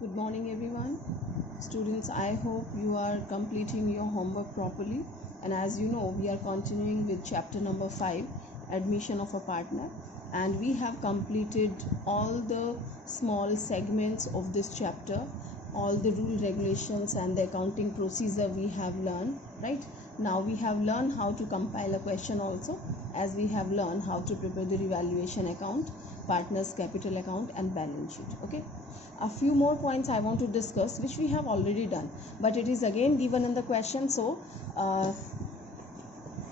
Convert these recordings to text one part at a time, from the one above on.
Good morning, everyone. Students, I hope you are completing your homework properly. And as you know, we are continuing with chapter number 5, admission of a partner. And we have completed all the small segments of this chapter, all the rule regulations and the accounting procedure we have learned, right? Now we have learned how to compile a question also, as we have learned how to prepare the revaluation account, partners capital account and balance sheet. Okay, a few more points I want to discuss which we have already done, but it is again given in the question, so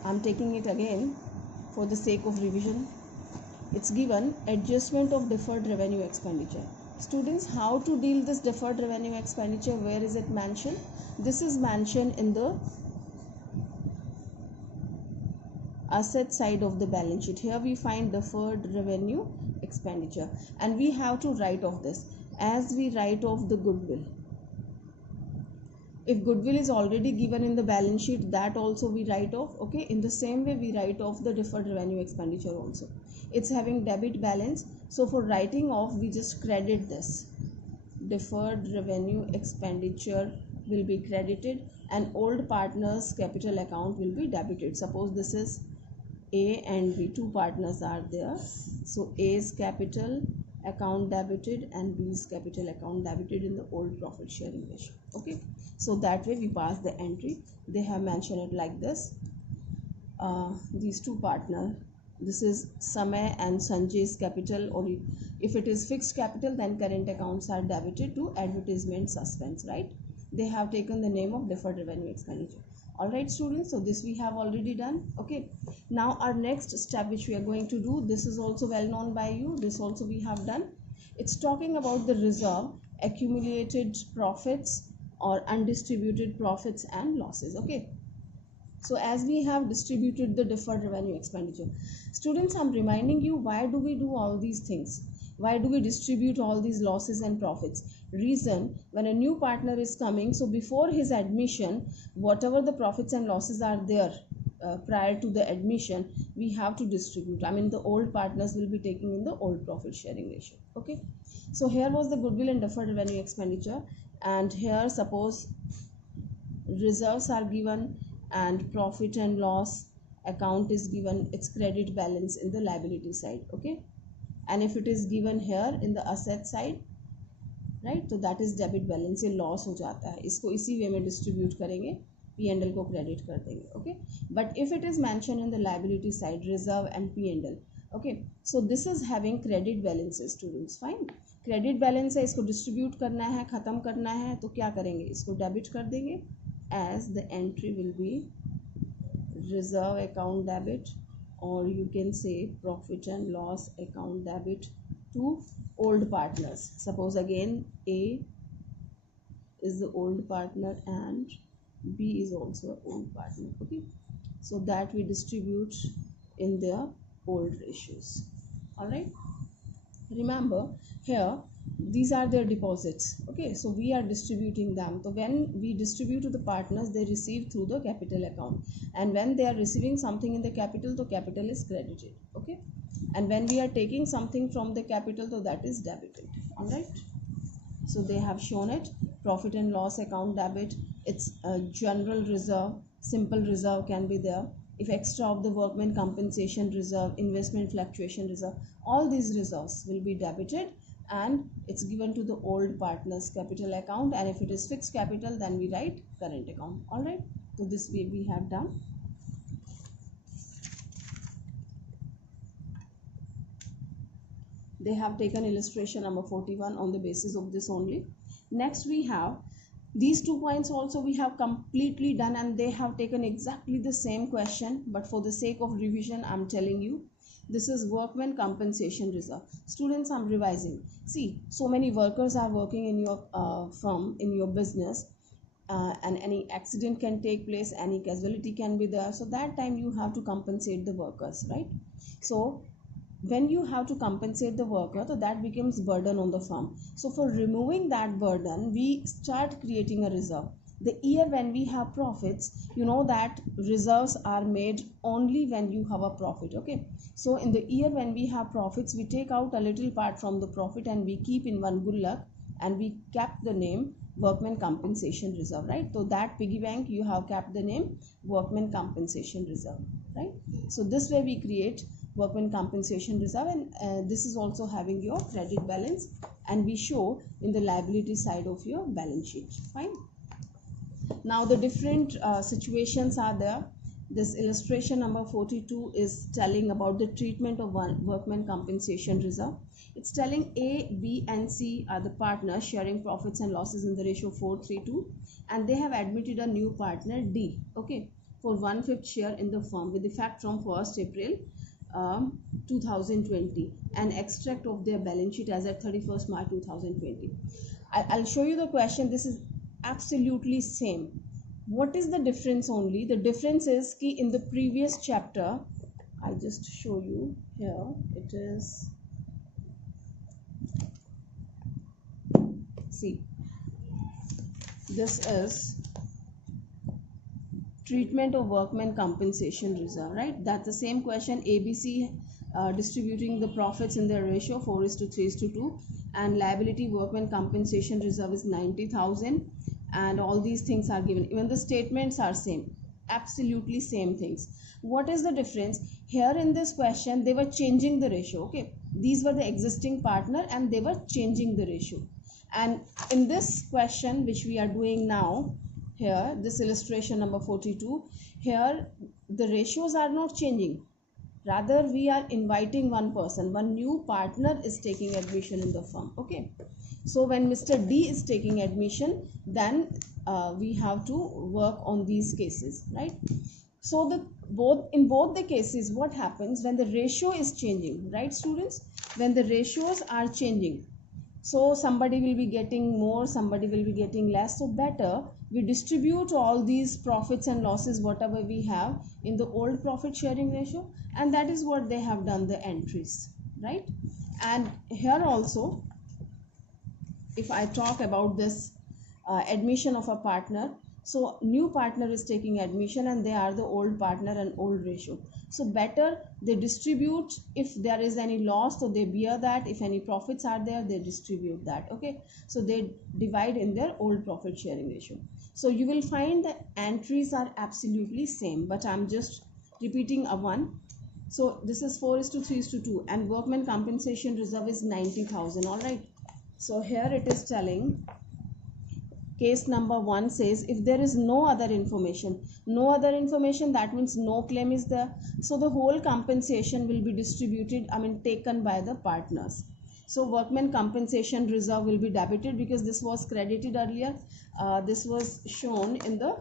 I'm taking it again for the sake of revision. It's given adjustment of deferred revenue expenditure. Students, how to deal this deferred revenue expenditure? Where is it mentioned? This is mentioned in the asset side of the balance sheet. Here we find deferred revenue expenditure, and we have to write off this as we write off the goodwill. If goodwill is already given in the balance sheet, that also we write off. Okay, in the same way we write off the deferred revenue expenditure also. It's having debit balance, so for writing off we just credit this. Deferred revenue expenditure will be credited and old partners capital account will be debited. Suppose this is A and B, two partners are there, so A's capital account debited and B's capital account debited in the old profit sharing ratio. Okay, so that way we pass the entry. They have mentioned it like this. These two partners, this is Samay and Sanjay's capital, or if it is fixed capital then current accounts are debited to advertisement suspense, right? They have taken the name of deferred revenue expenditure. All right, students, so this we have already done. Okay, now our next step which we are going to do, this is also well known by you, this also we have done. It's talking about the reserve, accumulated profits or undistributed profits and losses. Okay, so as we have distributed the deferred revenue expenditure, students, I'm reminding you, why do we do all these things? Why do we distribute all these losses and profits? Reason, when a new partner is coming, so before his admission, whatever the profits and losses are there prior to the admission, we have to distribute. I mean, the old partners will be taking in the old profit sharing ratio. Okay, so here was the goodwill and deferred revenue expenditure, and here suppose reserves are given and profit and loss account is given, its credit balance in the liability side. Okay, and if it is given here in the asset side, right, तो that is debit balance, ये loss हो जाता है, इसको इसी वे में distribute करेंगे, P and L को क्रेडिट कर देंगे. Okay, but if it is mention in the liability side reserve and P and L, okay, so this is having credit balance. Students, fine, credit balance है, इसको distribute करना है, ख़त्म करना है, तो क्या करेंगे, इसको डेबिट कर देंगे, as the entry will be reserve account debit, or you can say profit and loss account debit to old partners. Suppose again A is the old partner and B is also an old partner. Okay, so that we distribute in their old ratios. All right, remember here these are their deposits. Okay, so we are distributing them, so when we distribute to the partners, they receive through the capital account, and when they are receiving something in the capital, so capital is credited. Okay, and when we are taking something from the capital, so that is debited. All right, so they have shown it, profit and loss account debit, it's a general reserve, simple reserve can be there, if extra of the workman compensation reserve, investment fluctuation reserve, all these reserves will be debited and it's given to the old partners capital account, and if it is fixed capital then we write current account. All right, so this way we have done. They have taken illustration number 41 on the basis of this only. Next we have these 2 points also we have completely done, and they have taken exactly the same question, but for the sake of revision I'm telling you, this is workman compensation reserve. Students, I'm revising. See, so many workers are working in your firm, in your business, and any accident can take place, any casualty can be there, so that time you have to compensate the workers, right? So when you have to compensate the worker, so that becomes burden on the firm. So for removing that burden, we start creating a reserve. The year when we have profits, you know that reserves are made only when you have a profit. Okay, so in the year when we have profits, we take out a little part from the profit and we keep in one gullak, and we kept the name workman compensation reserve, right? So that piggy bank you have kept the name workman compensation reserve, right? So this way we create workman compensation reserve, and this is also having your credit balance, and we show in the liability side of your balance sheet. Fine. Now the different situations are there. This illustration number 42 is telling about the treatment of workman compensation reserve. It's telling A, B and C are the partners sharing profits and losses in the ratio 4:3:2, and they have admitted a new partner D, okay, for 1/5 share in the firm with effect from 1st April 2020, an extract of their balance sheet as at 31st March 2020. I'll show you the question. This is absolutely same. What is the difference? Only the difference is कि in the previous chapter, I just show you here, it is, see, this is treatment of workman compensation reserve, right? That's the same question. ABC distributing the profits in their ratio 4:3:2, and liability workman compensation reserve is 90,000, and all these things are given. Even the statements are same, absolutely same things. What is the difference here? In this question they were changing the ratio, okay? These were the existing partner and they were changing the ratio, and in this question which we are doing now, here this illustration number 42, here the ratios are not changing, rather we are inviting one person, one new partner is taking admission in the firm, okay? So when Mr. D is taking admission, then we have to work on these cases, right? So in both the cases, what happens when the ratio is changing, right students? When the ratios are changing, so somebody will be getting more, somebody will be getting less. So better we distribute all these profits and losses whatever we have in the old profit sharing ratio, and that is what they have done, the entries, right? And here also, if I talk about this admission of a partner, so new partner is taking admission and they are the old partner and old ratio. So better they distribute. If there is any loss, so they bear that. If any profits are there, they distribute that, okay? So they divide in their old profit sharing ratio. So you will find the entries are absolutely same, but I'm just repeating a one. So this is 4:3:2, and workman compensation reserve is 90,000, all right? So here it is telling, case number 1 says if there is no other information, that means no claim is there, so the whole compensation will be distributed, taken by the partners. So workman compensation reserve will be debited because this was credited earlier. This was shown in the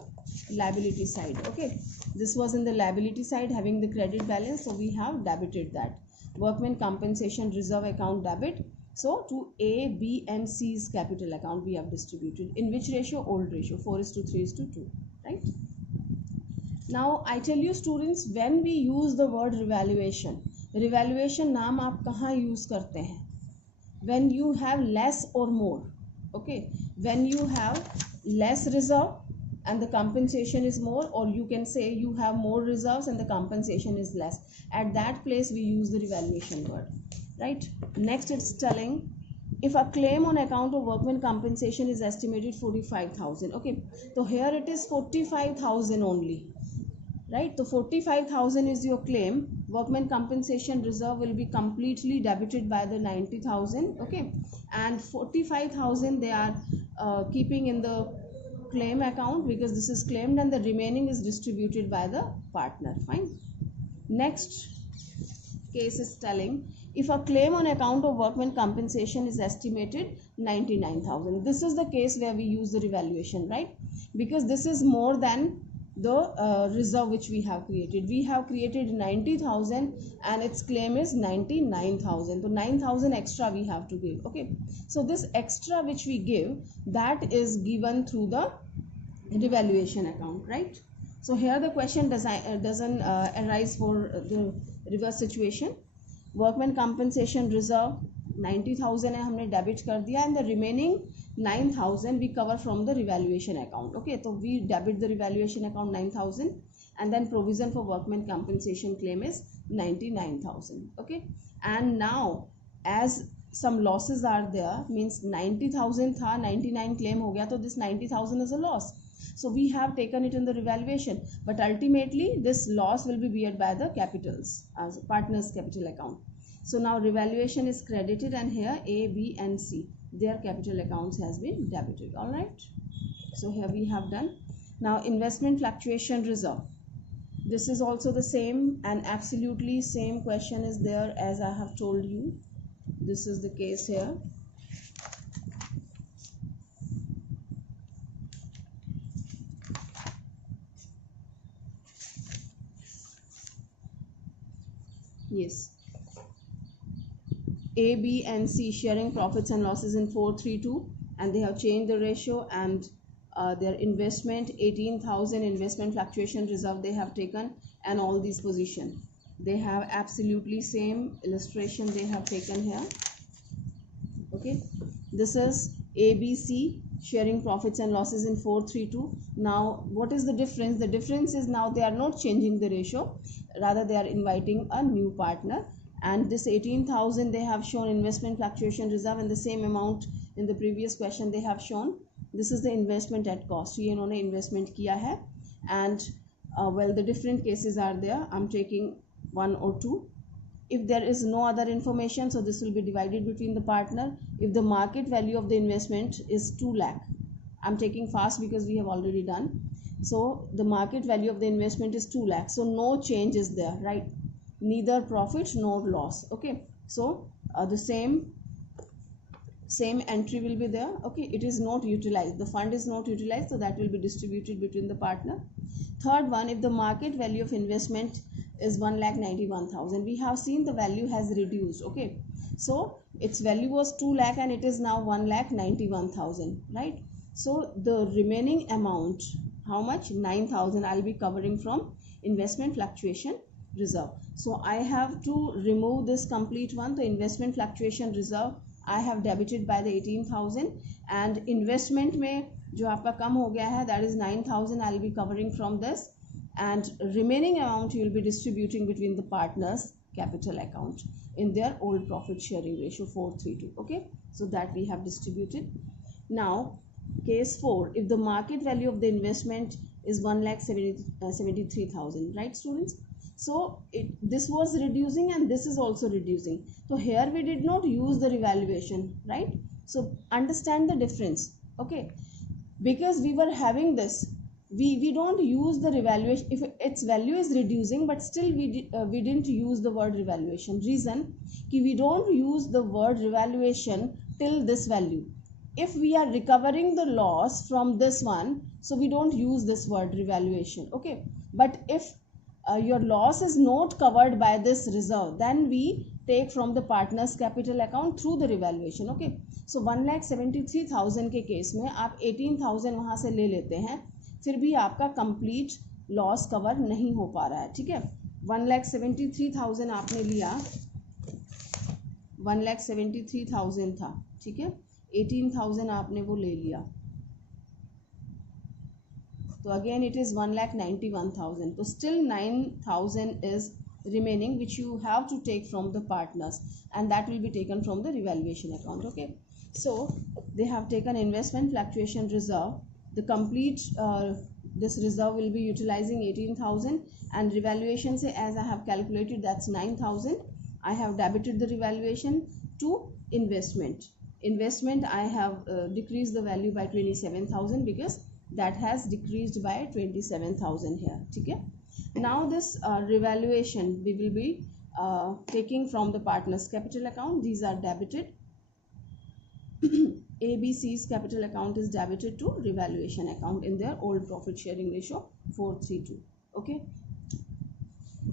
liability side, okay? This was in the liability side having the credit balance, so we have debited that. Workman compensation reserve account debit. So to A, B and C's capital account we have distributed. In which ratio? Old ratio, 4:3:2, right? Now I tell you students, when we use the word revaluation नाम आप कहाँ use करते हैं? When you have less or more, okay? When you have less reserve and the compensation is more, or you can say you have more reserves and the compensation is less, at that place we use the revaluation word, right? Next it's telling if a claim on account of workman compensation is estimated 45,000, okay? So here it is 45,000 only, right? So 45,000 is your claim. Workman compensation reserve will be completely debited by the 90,000, okay? And 45,000 they are keeping in the claim account because this is claimed, and the remaining is distributed by the partner. Fine. Next case is telling if a claim on account of workman compensation is estimated 99,000. This is the case where we use the revaluation, right? Because this is more than the reserve which we have created. We have created 90,000 and its claim is 99,000. So 9,000 extra we have to give, okay? So this extra which we give, that is given through the revaluation account, right? So here the question doesn't arise for the reverse situation. Workman compensation reserve 90,000 है, हमने debit कर दिया, and the remaining 9,000 we cover from the revaluation account, okay? So we debit the revaluation account 9,000, and then provision for workman compensation claim is 99,000, okay? And now as some losses are there, means 90,000 था, 99 claim हो गया, तो this 90,000 is a loss. So we have taken it in the revaluation, but ultimately this loss will be beared by the capitals as partners capital account. So now revaluation is credited, and here A, B and C, their capital accounts has been debited. All right, so here we have done. Now investment fluctuation reserve, this is also the same, and absolutely same question is there as I have told you. This is the case here. Yes, A, B and C sharing profits and losses in 432, and they have changed the ratio, and their investment 18,000 investment fluctuation reserve they have taken, and all these position they have absolutely same illustration they have taken here. Okay, this is ABC sharing profits and losses in 432. Now what is the difference? The difference is now they are not changing the ratio, rather they are inviting a new partner, and this 18,000 they have shown investment fluctuation reserve, and the same amount in the previous question they have shown. This is the investment at cost, ये इन्होंने investment किया है, and well, the different cases are there. I'm taking one or two. If there is no other information, so this will be divided between the partner. If the market value of the investment is 2 lakh, I'm taking fast because we have already done. So the market value of the investment is 2 lakh, so no change is there, right? Neither profit nor loss. Okay, so the same entry will be there. Okay, it is not utilized, the fund is not utilized, so that will be distributed between the partner. Third one, if the market value of investment is 1,91,000, we have seen the value has reduced. Okay, so its value was 2 lakh and it is now 1,91,000, right? So the remaining amount, how much? 9,000 I'll be covering from investment fluctuation reserve. So I have to remove this complete one, the investment fluctuation reserve I have debited by the 18,000, and investment में जो आपका कम हो गया है, that is 9,000 I'll be covering from this, and remaining amount you will be distributing between the partners capital account in their old profit sharing ratio 432. Okay, so that we have distributed. Now case 4, if the market value of the investment is 1,73,000, right students? So this was reducing and this is also reducing. So here we did not use the revaluation, right? So understand the difference. Okay, because we were having this, we don't use the revaluation if its value is reducing, but still we didn't use the word revaluation. Reason कि we don't use the word revaluation till this value. If we are recovering the loss from this one, so we don't use this word revaluation. Okay, but if your loss is not covered by this reserve, then we take from the partners capital account through the revaluation. Okay, so 1,73,000 के case में आप 18,000 वहाँ से ले लेते हैं, फिर भी आपका कंप्लीट लॉस कवर नहीं हो पा रहा है. ठीक है, 1,73,000 आपने लिया, 1,73,000 था, ठीक है, 18,000 आपने वो ले लिया, तो again it is 1,91,000. So still 9,000 is remaining, which you have to take from the partners, and that will be taken from the revaluation account. Okay, so they have taken investment fluctuation reserve. The complete this reserve will be utilizing 18,000, and revaluation say as I have calculated, that's 9,000. I have debited the revaluation to investment. I have decreased the value by 27,000 because that has decreased by 27,000 here. Okay, now this revaluation we will be taking from the partners capital account. These are debited. ABC's capital account is debited to revaluation account in their old profit sharing ratio 432. Okay,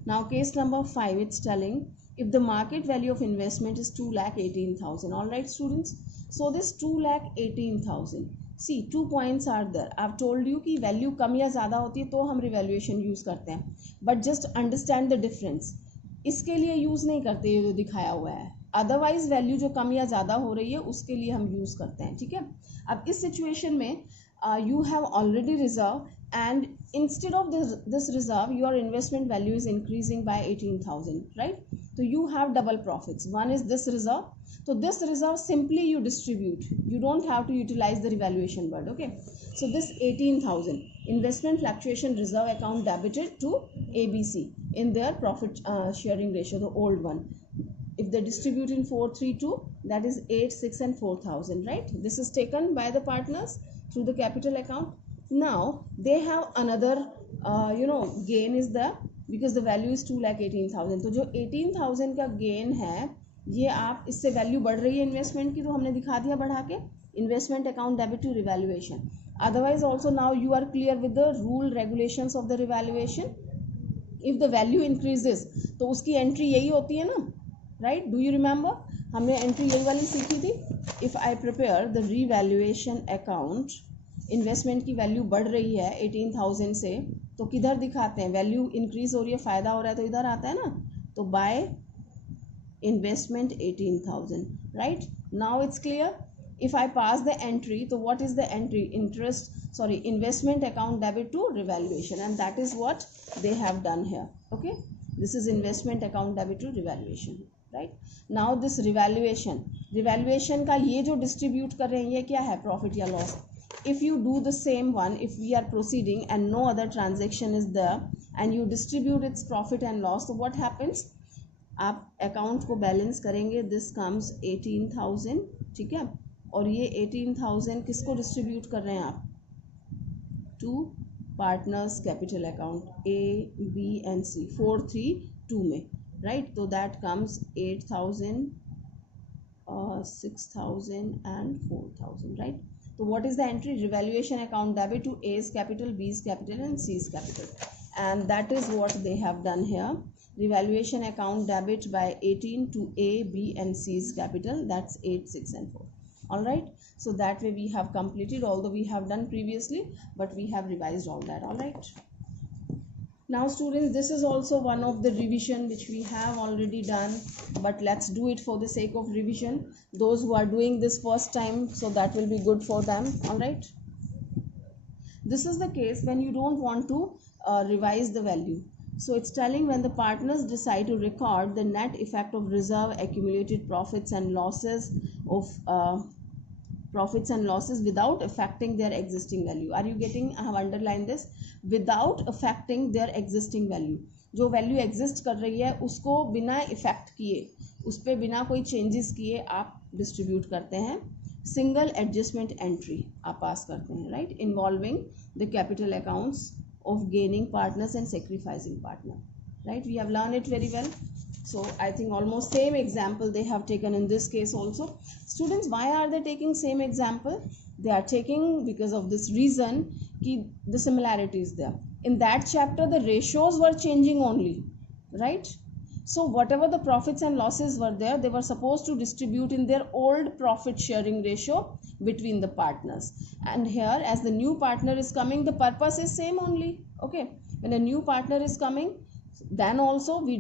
now case number 5, it's telling if the market value of investment is 2,18,000. all right students, so this 2,18,000, see 2 points are there. I've told you कि value कम या ज़्यादा होती है तो हम revaluation use करते हैं, but just understand the difference. इसके लिए use नहीं करते ये जो दिखाया हुआ है, अदरवाइज वैल्यू जो कम या ज़्यादा हो रही है उसके लिए हम यूज़ करते हैं. ठीक है, अब इस सिचुएशन में you have already reserve, and instead of this reserve your investment value is increasing by 18,000, right? तो you have double profits. One is this reserve. So this reserve simply you distribute. You don't have to utilize the revaluation word. Okay. So this 18,000 investment fluctuation reserve account debited to ABC in their profit sharing ratio, the old one. If they distribute in 432, that is 8, 6 and 4,000, right? This is taken by the partners through the capital account. Now they have another gain is there because the value is 2,18,000. तो जो 18,000 का gain है ये आप इससे value बढ़ रही है इन्वेस्टमेंट की, तो हमने दिखा दिया बढ़ा के investment account debit to revaluation. Otherwise also now you are clear with the rule regulations of the revaluation. If the value increases तो उसकी एंट्री यही होती है ना, राइट? Do you remember? हमने एंट्री यही वाली सीखी थी. If I prepare the revaluation account, investment की वैल्यू बढ़ रही है 18,000 से, तो किधर दिखाते हैं? वैल्यू इंक्रीज हो रही है, फ़ायदा हो रहा है तो इधर आता है ना, तो by investment 18,000, right? Now it's clear. If I pass the entry, तो what is the entry? Investment account debit to revaluation, and that is what they have done here. Okay, this is investment account debit to revaluation, right? Now this revaluation का ये जो distribute कर रहे हैं ये क्या है? प्रॉफिट या loss. If you do the same one, if we are proceeding and no other transaction is there and you distribute its profit and loss, so what happens? आप अकाउंट को बैलेंस करेंगे, this comes 18,000, ठीक है? और ये 18,000 किसको distribute कर रहे हैं आप? Two partners capital account A, B and C 432 में, राइट? तो that comes 8,000, 6,000 and 4,000, right? So what is the entry? Revaluation account debit to A's capital, B's capital and C's capital, and that is what they have done here. Revaluation account debit by 18 to A, B and C's capital, that's 8, 6 and 4. All right, so that way we have completed, although we have done previously, but we have revised all that. All right, now students, this is also one of the revision which we have already done, but let's do it for the sake of revision, those who are doing this first time, so that will be good for them. All right, this is the case when you don't want to revise the value. So it's telling when the partners decide to record the net effect of reserve, accumulated profits and losses without affecting their existing value. Are you getting? I have underlined this, without affecting their existing value. जो value exist कर रही है उसको बिना effect किए, उस पर बिना कोई चेंजेस किए आप डिस्ट्रीब्यूट करते हैं. सिंगल एडजस्टमेंट एंट्री आप पास करते हैं, right? Involving the capital accounts of gaining partners and sacrificing partner, right? We have learned it very well. So I think almost same example they have taken in this case also. Students, why are they taking same example? They are taking because of this reason ki the similarity is there. In that chapter the ratios were changing only, right? So whatever the profits and losses were there, they were supposed to distribute in their old profit sharing ratio between the partners. And here, as the new partner is coming, the purpose is same only. Okay, when a new partner is coming, then also we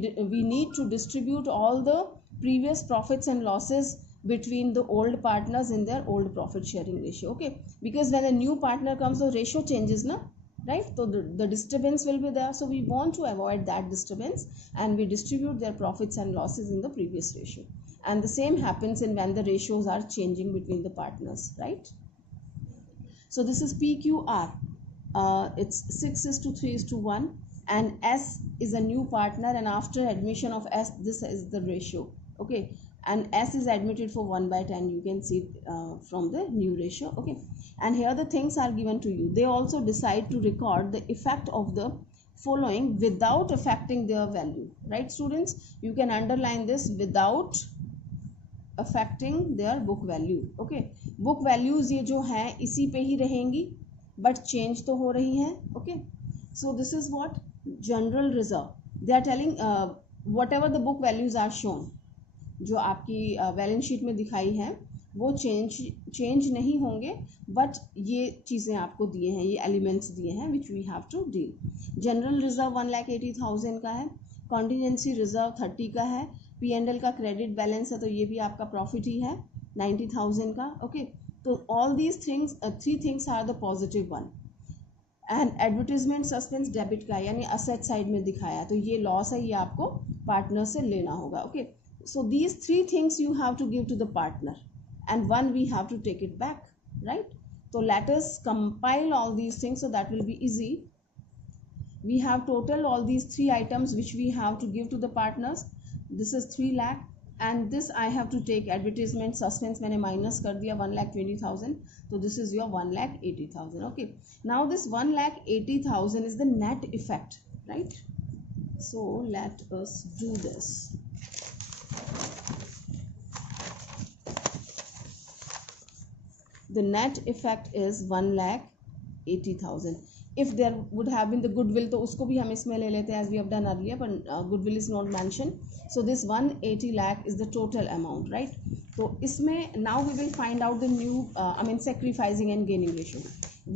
need to distribute all the previous profits and losses between the old partners in their old profit sharing ratio. Okay, because when a new partner comes, the ratio changes, na? Right? So the disturbance will be there. So we want to avoid that disturbance, and we distribute their profits and losses in the previous ratio. And the same happens in when the ratios are changing between the partners, right? So this is PQR. It's 6:3:1, and S is a new partner, and after admission of S, this is the ratio. Okay, and S is admitted for 1/10. You can see from the new ratio. Okay, and here the things are given to you. They also decide to record the effect of the following without affecting their value, right? Students, you can underline this, without affecting their book value. Okay, book values ये जो है इसी पे ही रहेंगी, but change तो हो रही हैं. Okay, so this is what general reserve. They are telling whatever the book values are shown, जो आपकी बैलेंस शीट में दिखाई है वो चेंज नहीं होंगे, बट ये चीज़ें आपको दिए हैं, ये एलिमेंट्स दिए हैं which we have to deal. General reserve 1,80,000 का है, कॉन्टीजेंसी रिजर्व 30 का है, P&L का क्रेडिट बैलेंस है तो ये भी आपका प्रॉफिट ही है 90,000 का. ओके, तो all these things, 3 things are the positive one. And advertisement suspense debit का यानी असेट साइड में दिखाया, तो ये लॉस है, ये आपको पार्टनर से लेना होगा. Okay, so these three things you have to give to the partner and one we have to take it back, right? So let us compile all these things so that will be easy. We have total all these three items which we have to give to the partners. This is 3 lakh and this I have to take advertisement suspense मैंने minus कर दिया 1,20,000. So this is your 1,80,000. Okay, now this 1,80,000 is the net effect, right? So let us do this. The net effect is 1,80,000. If there would have been the goodwill, तो उसको भी हम इसमें ले लेते हैं as we have done earlier, but goodwill is not mentioned. So this 180 lakh is the total amount, right? तो इसमें now we will find out the new sacrificing and gaining ratio.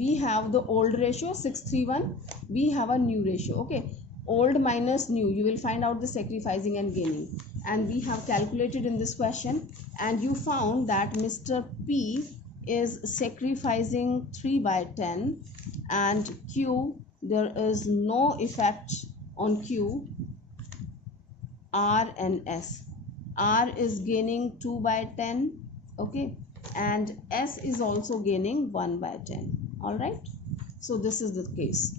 We have the old ratio 631. We have a new ratio. Okay, old minus new, you will find out the sacrificing and gaining, and we have calculated in this question, and you found that Mr. P is sacrificing 3/10 and Q, there is no effect on Q. R and S, R is gaining 2/10, okay, and S is also gaining 1/10. All right, so this is the case.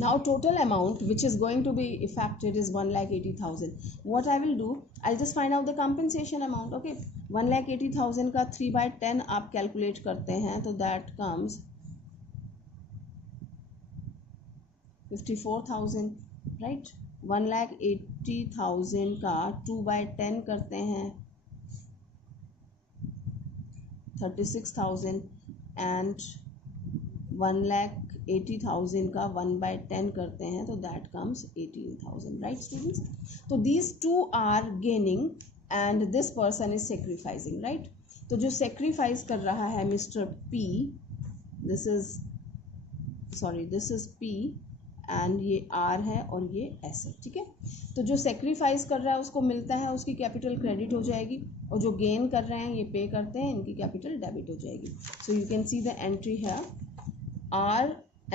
Now total amount which is going to be affected is 1,80,000. What I will do, I'll just find out the compensation amount. Okay, 1,80,000 का 3/10 आप calculate करते हैं तो that comes 54,000, right? 1,80,000 का 2/10 करते हैं 36,000 and 1,80,000 का 1/10 करते हैं तो that comes 18,000, right students? तो these two are gaining and this person is sacrificing, right? तो जो sacrifice कर रहा है Mr. P, this is P and ये R है और ये S है, ठीक है? तो जो sacrifice कर रहा है उसको मिलता है, उसकी कैपिटल क्रेडिट हो जाएगी, और जो गेन कर रहे हैं ये पे करते हैं, इनकी कैपिटल डेबिट हो जाएगी. So you can see the entry है R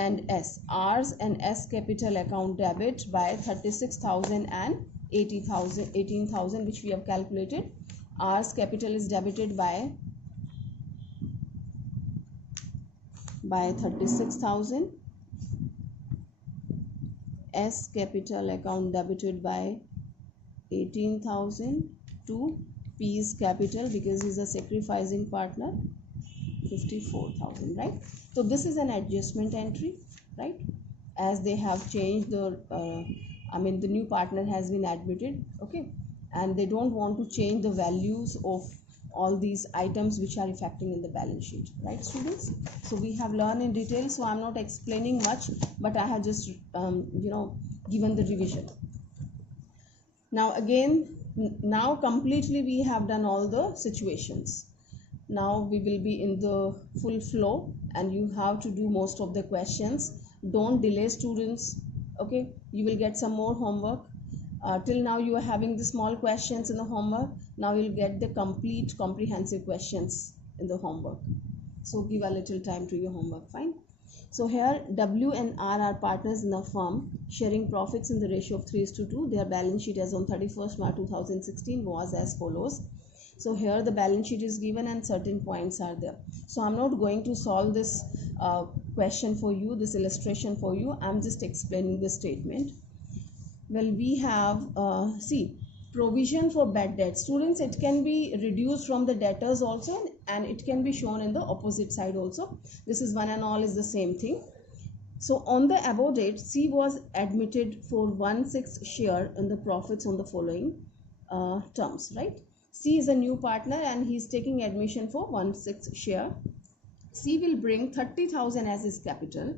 and S. R's and S capital account debit by 36,000 and 18,000 which we have calculated. R's capital is debited by 36,000. S capital account debited by 18,000 to P's capital because he's a sacrificing partner 54,000, right? So this is an adjustment entry, right? As they have changed the the new partner has been admitted, okay, and they don't want to change the values of all these items which are affecting in the balance sheet, right students? So we have learned in detail, so I'm not explaining much, but I have just given the revision. Now again, now completely we have done all the situations. Now we will be in the full flow and you have to do most of the questions. Don't delay students, okay? You will get some more homework. Till now you are having the small questions in the homework. Now you'll get the complete comprehensive questions in the homework. So give a little time to your homework, fine? So here W and R are partners in a firm sharing profits in the ratio of 3:2. Their balance sheet as on 31st March 2016 was as follows. So here the balance sheet is given and certain points are there. So I'm not going to solve this question for you, this illustration for you. I'm just explaining the statement. Well, we have, see, provision for bad debt. Students, it can be reduced from the debtors also and it can be shown in the opposite side also. This is one and all is the same thing. So on the above date, C was admitted for 1/6 share in the profits on the following terms, right? C is a new partner and he is taking admission for 1/6 share. C will bring 30,000 as his capital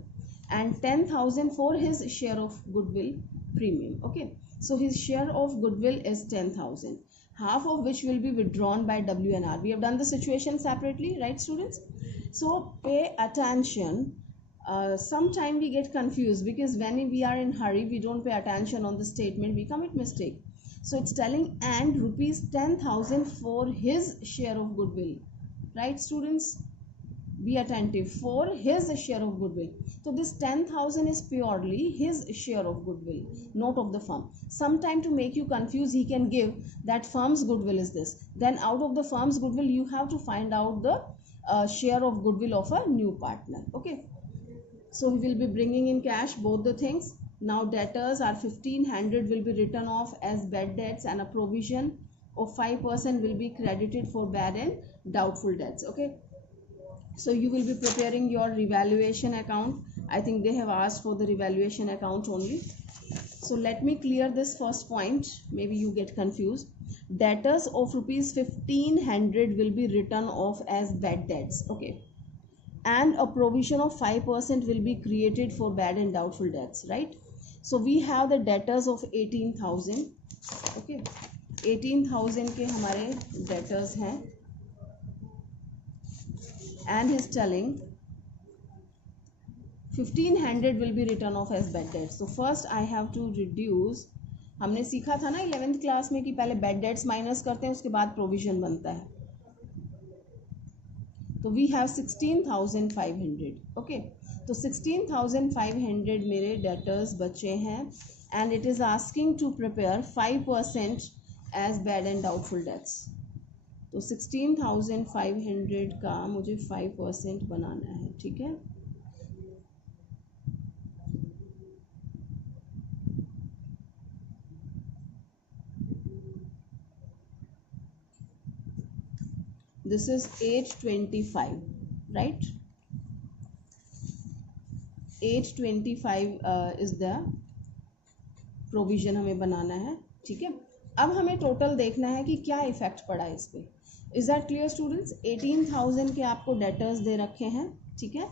and 10,000 for his share of goodwill premium. Okay, so his share of goodwill is 10,000, half of which will be withdrawn by W and R. We have done the situation separately, right students? So pay attention. Sometime we get confused because when we are in hurry, we don't pay attention on the statement, we commit mistake. So it's telling and rupees 10,000 for his share of goodwill, right students? be attentive, for his share of goodwill. So this 10,000 is purely his share of goodwill, not of the firm. Sometime to make you confused, he can give that firm's goodwill is this. Then out of the firm's goodwill, you have to find out the share of goodwill of a new partner. Okay. So he will be bringing in cash, both the things. Now debtors are 1500 will be written off as bad debts, and a provision of 5% will be credited for bad and doubtful debts. Okay. So you will be preparing your revaluation account. I think they have asked for the revaluation account only. So let me clear this first point. Maybe you get confused. Debtors of rupees 1500 will be written off as bad debts. Okay. And a provision of 5% will be created for bad and doubtful debts, right? So we have the debtors of 18,000. Okay. 18,000 के हमारे debtors हैं. And he's telling 1500 will be written off as bad debts. So first I have to reduce. हमने सीखा था ना 11th class में कि पहले bad debts माइनस करते हैं, उसके बाद प्रोविजन बनता है. तो we have 16,500. ओके. तो 16,500 मेरे debtors बचे हैं, and it is asking to prepare 5% as bad and doubtful debts. तो 16,500 का मुझे 5% बनाना है. ठीक है. This is 825, right? 825 is the provision हमें बनाना है. ठीक है. अब हमें टोटल देखना है कि क्या इफेक्ट पड़ा है इस पे. Is that clear students? 18,000 के आपको डेटर्स दे रखे हैं. ठीक है.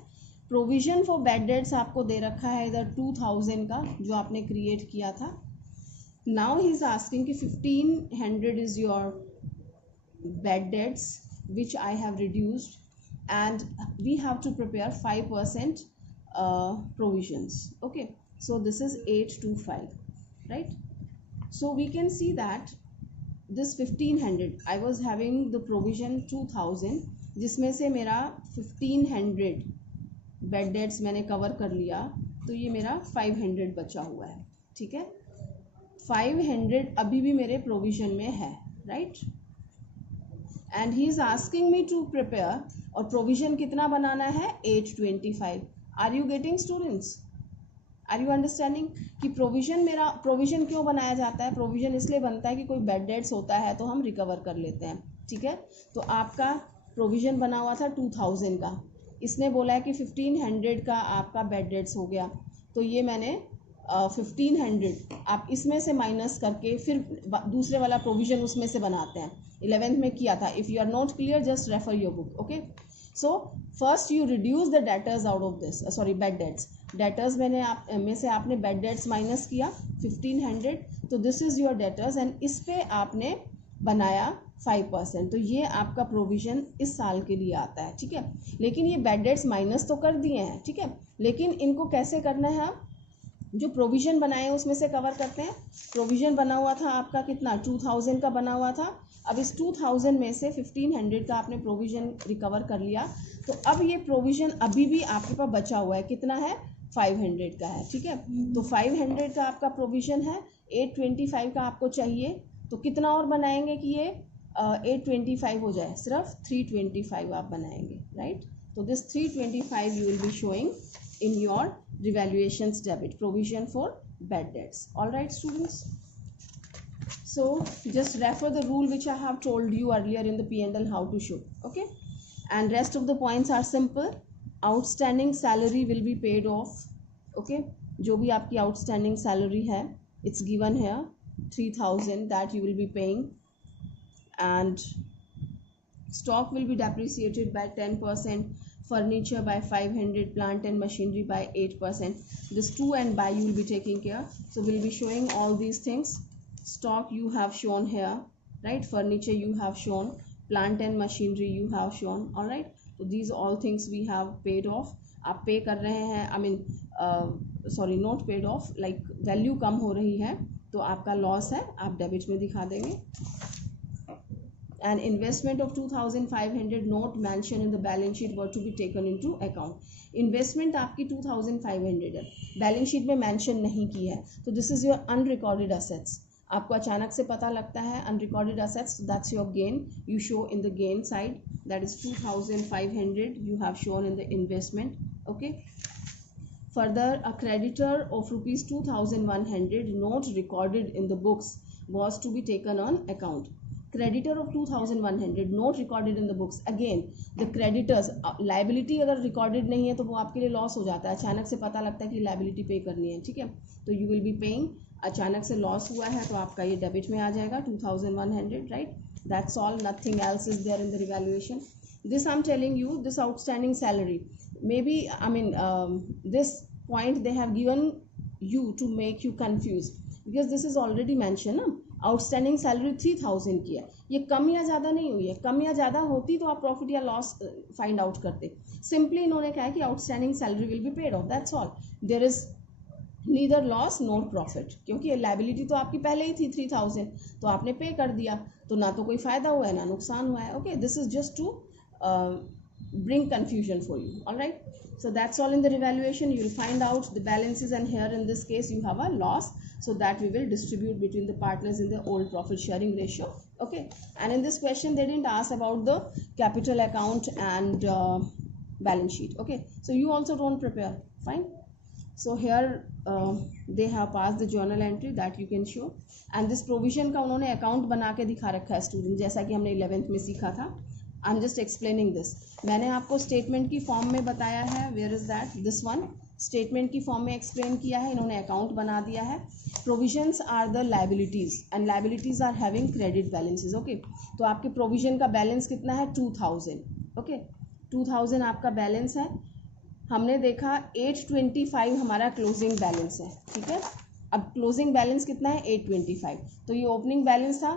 प्रोविजन फॉर बैड डेट्स आपको दे रखा है इधर 2,000 का, जो आपने क्रिएट किया था. नाउ ही इज आस्किंग कि 1500 is your bad debts which I have reduced, and we have to prepare 5% provisions. Okay, so this is 825, right? So we can see that this 1500 I was having the provision 2000, जिसमें से मेरा 1500 bad debts मैंने cover कर लिया, तो ये मेरा 500 बचा हुआ है. ठीक है. 500 अभी भी मेरे प्रोविजन में है, right? And he is asking me to prepare, और प्रोविजन कितना बनाना है? 825. Are you getting students? Are you understanding कि प्रोविजन मेरा, प्रोविजन क्यों बनाया जाता है? प्रोविजन इसलिए बनता है कि कोई बैड डेट्स होता है तो हम रिकवर कर लेते हैं. ठीक है. तो आपका प्रोविजन बना हुआ था 2000 का, इसने बोला है कि 1500 का आपका बैड डेट्स हो गया, तो ये मैंने 1500 आप इसमें से माइनस करके फिर दूसरे वाला प्रोविजन उसमें से बनाते हैं. 11th में किया था. If you are not clear, just refer your book. Okay. So first you reduce the debtors out of this, sorry bad debts. Debtors में से आपने बैड डेट्स माइनस किया 1500, तो this is your debtors, and इस पे आपने बनाया 5%. तो ये आपका प्रोविजन इस साल के लिए आता है. ठीक है. लेकिन ये बैड डेट्स माइनस तो कर दिए हैं. ठीक है. लेकिन इनको कैसे करना है? आप जो प्रोविजन बनाए उसमें से कवर करते हैं. प्रोविजन बना हुआ था आपका कितना? 2000 का बना हुआ था. अब इस 2000 में से 1500 का आपने प्रोविजन रिकवर कर लिया, तो अब ये प्रोविजन अभी भी आपके पास बचा हुआ है. कितना है? 500 का है. ठीक है. तो 500 का आपका प्रोविजन है. 825 का आपको चाहिए, तो कितना और बनाएंगे कि ये 825 हो जाए? सिर्फ 325 आप बनाएंगे, राइट? तो this 325 you will be showing in your revaluations debit, provision for bad debts. All right students, so just refer the rule which I have told you earlier in the P&L how to show. Okay, and rest of the points are simple. Outstanding salary will be paid off. Okay, जो भी आपकी outstanding salary है, it's given here 3,000 that you will be paying, and stock will be depreciated by 10%, furniture by 500, plant and machinery by 8%. This to and by you will be taking care. So we'll be showing all these things. Stock you have shown here, right? Furniture you have shown, plant and machinery you have shown. All right, so these all things we have paid off. आप पे कर रहे हैं, I mean sorry, not paid off, like value कम हो रही है तो आपका लॉस है, आप डेबिट में दिखा देंगे. and investment of 2500 not mentioned in the balance sheet were to be taken into account. Investment आपकी 2500 है, बैलेंस शीट में मेंशन नहीं की है, तो this is your unrecorded assets. आपको अचानक से पता लगता है unrecorded assets, that's your gain. You show in the gain side, that is 2500 you have shown in the investment. Okay. Further, a creditor of rupees 2100 not recorded in the books was to be taken on account. Creditor of 2100 not recorded in the books. Again, the creditors liability अगर recorded नहीं है तो वो आपके लिए loss हो जाता है. अचानक से पता लगता है कि liability पे करनी है, ठीक है, तो you will be paying. अचानक से लॉस हुआ है तो आपका ये डेबिट में आ जाएगा 2100, right? That's all, nothing else is there in the revaluation. This I'm telling you, this outstanding salary, maybe I mean this point they have given you to make you confused because this is already mentioned ना. Outstanding salary 3000 की है, ये कम या ज़्यादा नहीं हुई है. कम या ज़्यादा होती तो आप प्रॉफिट या लॉस फाइंड आउट करते. सिंपली इन्होंने कहा है कि outstanding salary will be paid off, that's all. There is neither loss nor profit, क्योंकि लाइबिलिटी तो आपकी पहले ही थी 3000, तो आपने पे कर दिया, तो ना तो कोई फ़ायदा हुआ है ना नुकसान हुआ है. Okay, this is just to bring confusion for you. All right, so that's all in the revaluation. You will find out the balances, and here in this case you have a loss, so that we will distribute between the partners in the old profit sharing ratio. Okay, and in this question they didn't ask about the capital account and balance sheet. Okay, so you also don't prepare, fine. So here they have passed the journal entry that you can show, and this provision का उन्होंने account बना के दिखा रखा है student, जैसा कि हमने 11th में सीखा था. I am just explaining this. मैंने आपको स्टेटमेंट की फॉर्म में बताया है, where is that, this one, statement की फॉर्म में एक्सप्लेन किया है, इन्होंने अकाउंट बना दिया है. Provisions are the liabilities and liabilities are having credit balances. Okay, तो आपके प्रोविजन का बैलेंस कितना है 2000. ओके, 2000 आपका बैलेंस है. हमने देखा 825 हमारा क्लोजिंग बैलेंस है, ठीक है. अब क्लोजिंग बैलेंस कितना है 825, तो ये ओपनिंग बैलेंस था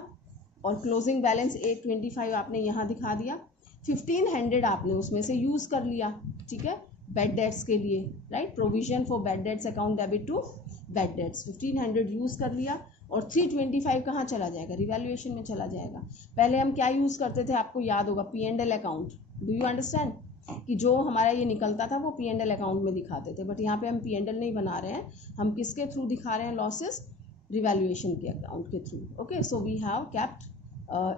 और क्लोजिंग बैलेंस 825 आपने यहाँ दिखा दिया. 1500 आपने उसमें से यूज़ कर लिया, ठीक है, बेड डेट्स के लिए, right. Provision for bad debts account debit to bad debts 1500 use कर लिया, और 325 कहाँ चला जाएगा, रिवैल्यूएशन में चला जाएगा. पहले हम क्या यूज़ करते थे, आपको याद होगा, P&L account. Do you understand कि जो हमारा ये निकलता था वो P&L अकाउंट में दिखाते थे, बट यहाँ पे हम P&L नहीं बना रहे हैं, हम किसके थ्रू दिखा रहे हैं लॉसेस, रिवैल्यूएशन के अकाउंट के through. Okay, so we have kept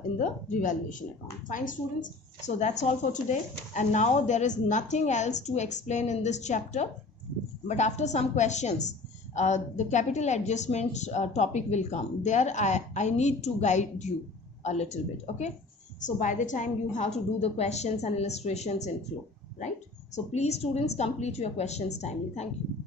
in the revaluation account. Fine students, so that's all for today, and now there is nothing else to explain in this chapter, but after some questions the capital adjustment topic will come there. I need to guide you a little bit. Okay, so by the time you have to do the questions and illustrations in flow, right? So please students complete your questions timely. Thank you.